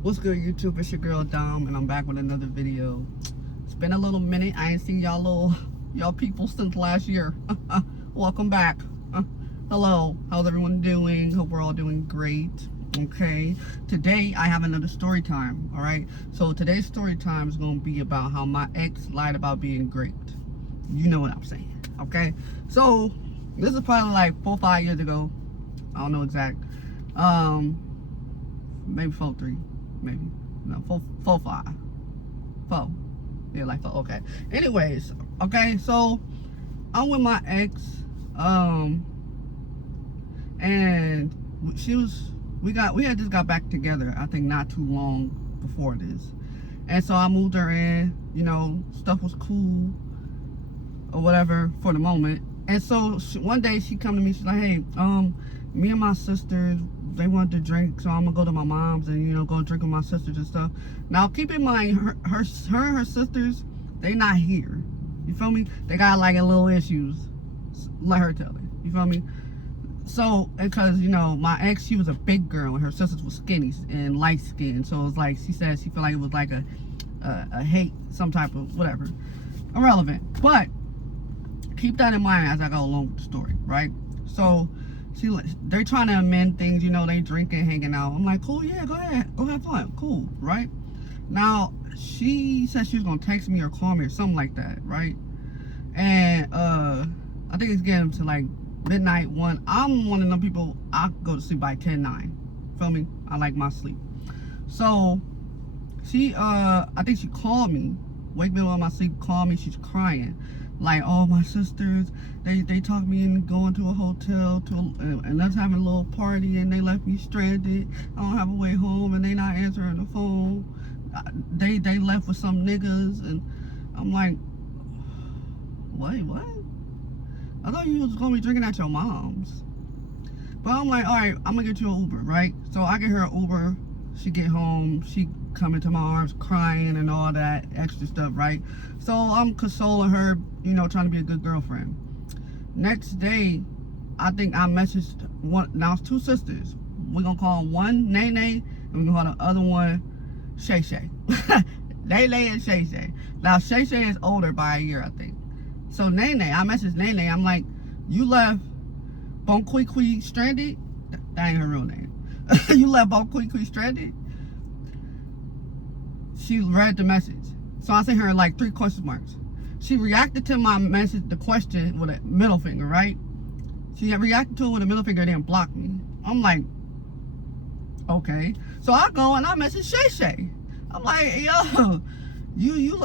What's good, YouTube? It's your girl Dom, and I'm back with another video. It's been a little minute. I ain't seen y'all people since last year. Welcome back. Hello. How's everyone doing? Hope we're all doing great. Okay. Today I have another story time. All right. So today's story time is gonna be about how my ex lied about being great. You know what I'm saying? Okay. So this is probably like 4 or 5 years ago. I don't know exact. Maybe 4, 3. Maybe no 4, 5. Yeah, like 4. Okay. Anyways, okay, so I'm with my ex, and we had just got back together. I think not too long before this, and so I moved her in. You know, stuff was cool or whatever for the moment. And so one day she come to me. She's like, "Hey, me and my sisters, they wanted to drink, so I'm gonna go to my mom's and go drink with my sisters and stuff." Now keep in mind, her and her sisters, they not here. You feel me? They got like a little issues. Let her tell it. You feel me? So, because my ex, she was a big girl and her sisters were skinny and light skinned. So it was like she said she felt like it was like a hate, some type of whatever, irrelevant. But keep that in mind as I go along with the story, right? So they're trying to amend things, they drinking, hanging out. I'm like, cool, yeah, go ahead, go have fun, cool, right? Now she said she was gonna text me or call me or something like that, right? And I think it's getting to like midnight, 1. I'm one of them people, I go to sleep by 10, 9. Feel me? I like my sleep. So she I think she called me, wake me up on my sleep, call me, she's crying. Like, oh, my sisters, they talked me into going to a hotel and us having a little party, and they left me stranded. I don't have a way home, and they not answering the phone. They left with some niggas, and I'm like, wait, what? I thought you was gonna be drinking at your mom's. But I'm like, all right, I'm gonna get you an Uber, right? So I get her an Uber. She get home, she come into my arms crying and all that extra stuff, right? So I'm consoling her, trying to be a good girlfriend. Next day, I think I messaged one. Now it's 2 sisters. We're gonna call one Nene, and we're gonna call the other one Shay Shay. Nene and Shay Shay. Now Shay Shay is older by a year, I think. So Nene, I messaged Nene. I'm like, you left Bon Kui Kui stranded? That ain't her real name. You left Bon Kui Kui stranded? She read the message. So I sent her like 3 question marks. She reacted to my message, the question, with a middle finger, right? She reacted to it with a middle finger and then blocked me. I'm like, okay. So I go and I message Shay Shay. I'm like, yo, you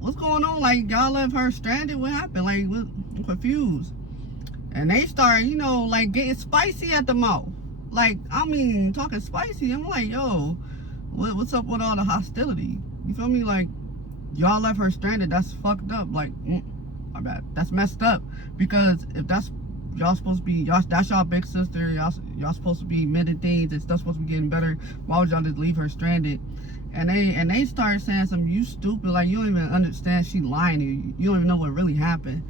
what's going on? Like, y'all left her stranded? What happened? Like, I'm confused. And they start, like getting spicy at the mouth. Like, I mean, talking spicy. I'm like, yo, what's up with all the hostility? You feel me? Like, y'all left her stranded. That's fucked up. Like, my bad. That's messed up. Because if that's y'all supposed to be, that's y'all big sister. Y'all supposed to be mending things and stuff supposed to be getting better. Why would y'all just leave her stranded? And they started saying something, you stupid. Like, you don't even understand. She lying to you. You don't even know what really happened.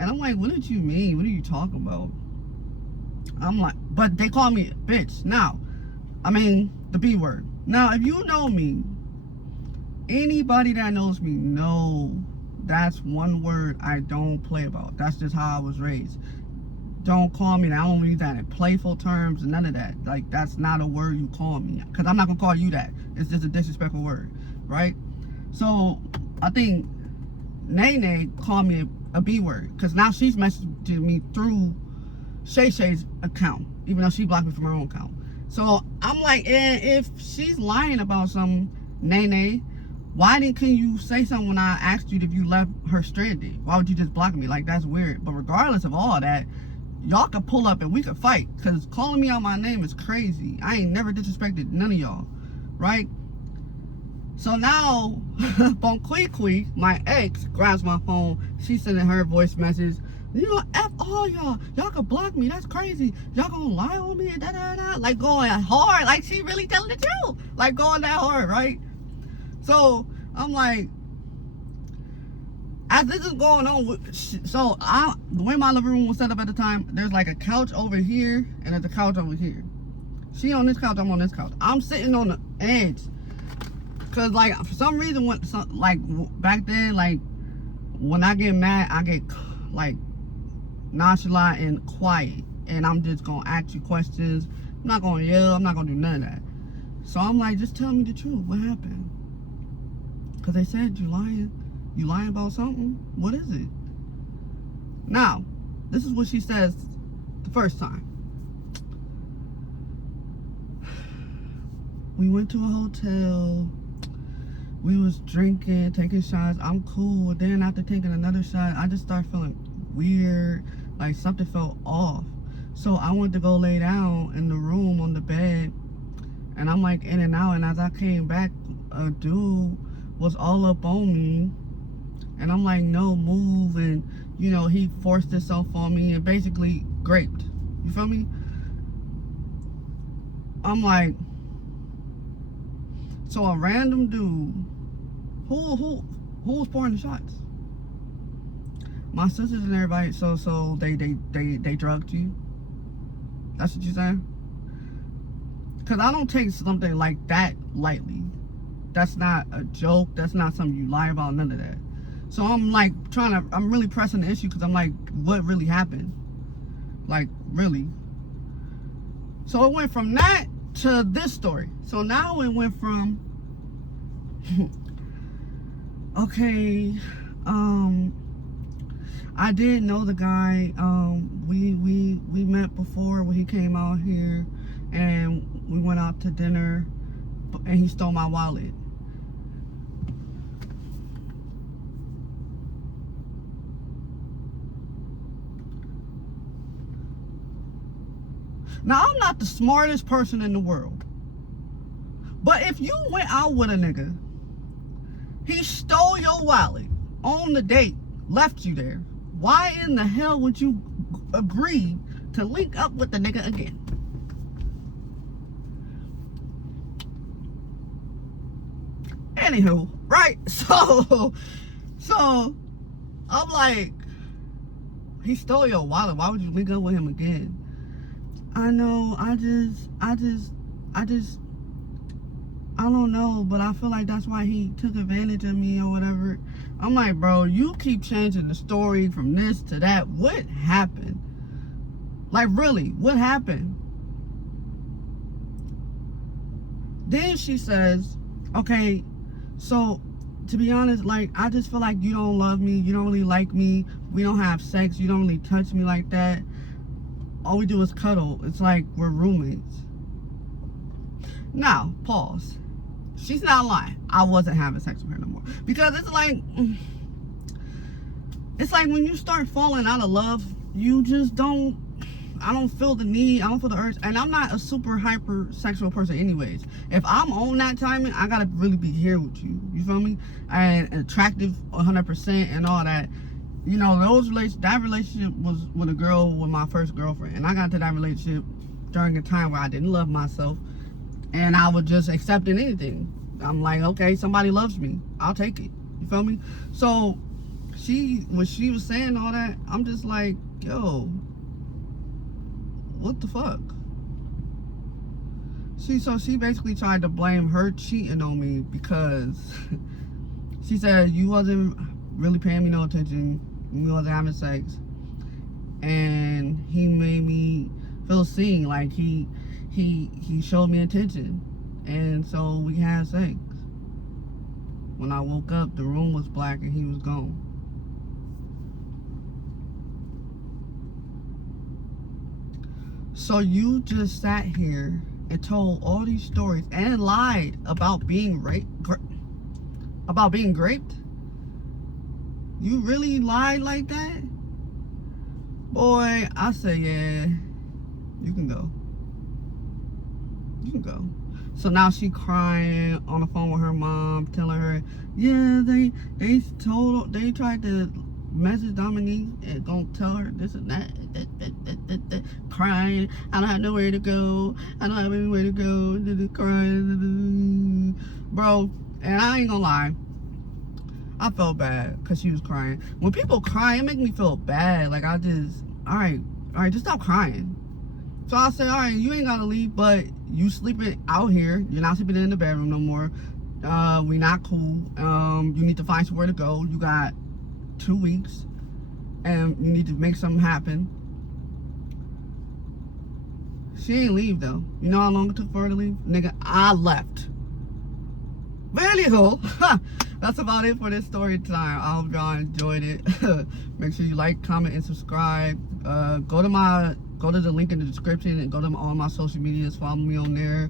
And I'm like, what did you mean? What are you talking about? I'm like, but they call me a bitch. Now, I mean, the B word. Now, if you know me, anybody that knows me know that's one word I don't play about. That's just how I was raised. Don't call me that. I don't use that in playful terms, none of that. Like, that's not a word you call me. Because I'm not going to call you that. It's just a disrespectful word, right? So, I think Nene called me a B word. Because now she's messaging me through Shay Shay's account, even though she blocked me from her own account. So I'm like, if she's lying about some, Nene, why couldn't you say something when I asked you if you left her stranded? Why would you just block me? Like, that's weird. But regardless of all that, y'all could pull up and we could fight. Because calling me out my name is crazy. I ain't never disrespected none of y'all, right? So now, Bon Kui Kui, my ex, grabs my phone. She's sending her voice message. F all y'all. Y'all can block me. That's crazy. Y'all gonna lie on me and da-da-da. Like, going hard. Like, she really telling the truth. Like, going that hard, right? So, I'm like, as this is going on, the way my living room was set up at the time, there's like a couch over here and there's a couch over here. She on this couch, I'm on this couch. I'm sitting on the edge. Cause like for some reason, back then, like when I get mad, I get like nonchalant and quiet, and I'm just gonna ask you questions. I'm not gonna yell. I'm not gonna do none of that. So I'm like, just tell me the truth. What happened? Cause they said you lying. You lying about something? What is it? Now, this is what she says the first time. We went to a hotel. We was drinking, taking shots. I'm cool. Then after taking another shot, I just started feeling weird. Like something felt off. So I went to go lay down in the room on the bed. And I'm like in and out. And as I came back, a dude was all up on me. And I'm like, no, move. And, you know, he forced himself on me and basically graped. You feel me? I'm like, so a random dude, who was pouring the shots? My sisters and everybody. So they drugged you. That's what you saying? Cause I don't take something like that lightly. That's not a joke. That's not something you lie about. None of that. So I'm like I'm really pressing the issue because I'm like, what really happened? Like really? So it went from that to this story. So now it went from okay, I did know the guy. We met before when he came out here, and we went out to dinner, and he stole my wallet. Now, I'm not the smartest person in the world, but if you went out with a nigga, he stole your wallet on the date, left you there, why in the hell would you agree to link up with the nigga again? Anywho, right? So I'm like, he stole your wallet. Why would you link up with him again? I know, I don't know, but I feel like that's why he took advantage of me or whatever. I'm like, bro, you keep changing the story from this to that. What happened? Like, really, what happened? Then she says, okay, so to be honest, like, I just feel like you don't love me. You don't really like me. We don't have sex. You don't really touch me like that. All we do is cuddle. It's like we're roommates. Now, pause. She's not lying. I wasn't having sex with her no more. Because it's like when you start falling out of love, you just don't, I don't feel the need, I don't feel the urge. And I'm not a super hyper sexual person anyways. If I'm on that timing, I gotta really be here with you. You feel me? And attractive 100% and all that. You know, that relationship was with a girl, with my first girlfriend. And I got to that relationship during a time where I didn't love myself. And I was just accepting anything. I'm like, okay, somebody loves me. I'll take it. You feel me? So, when she was saying all that, I'm just like, yo, what the fuck? So she basically tried to blame her cheating on me because she said you wasn't really paying me no attention. We wasn't having sex. And he made me feel seen. Like he showed me attention. And so we had sex. When I woke up, the room was black and he was gone. So you just sat here and told all these stories and lied about being raped? You really lied like that? Boy, I say, yeah, you can go. You can go. So now she crying on the phone with her mom, telling her, yeah, they tried to message Dominique and gonna tell her this and that, crying. I don't have nowhere to go. I don't have anywhere to go. Crying, bro. And I ain't gonna lie, I felt bad because she was crying. When people cry, it makes me feel bad. Like all right, just stop crying. So I said, all right, you ain't gotta leave, but you sleeping out here. You're not sleeping in the bedroom no more. We not cool. You need to find somewhere to go. You got 2 weeks, and you need to make something happen. She ain't leave though. You know how long it took for her to leave? Nigga, I left. But anyhow, that's about it for this story time. I hope y'all enjoyed it. Make sure you like, comment, and subscribe. Go to the link in the description and go to all my social medias. Follow me on there.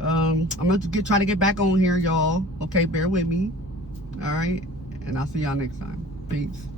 I'm gonna try to get back on here, y'all. Okay, bear with me. All right, and I'll see y'all next time. Peace.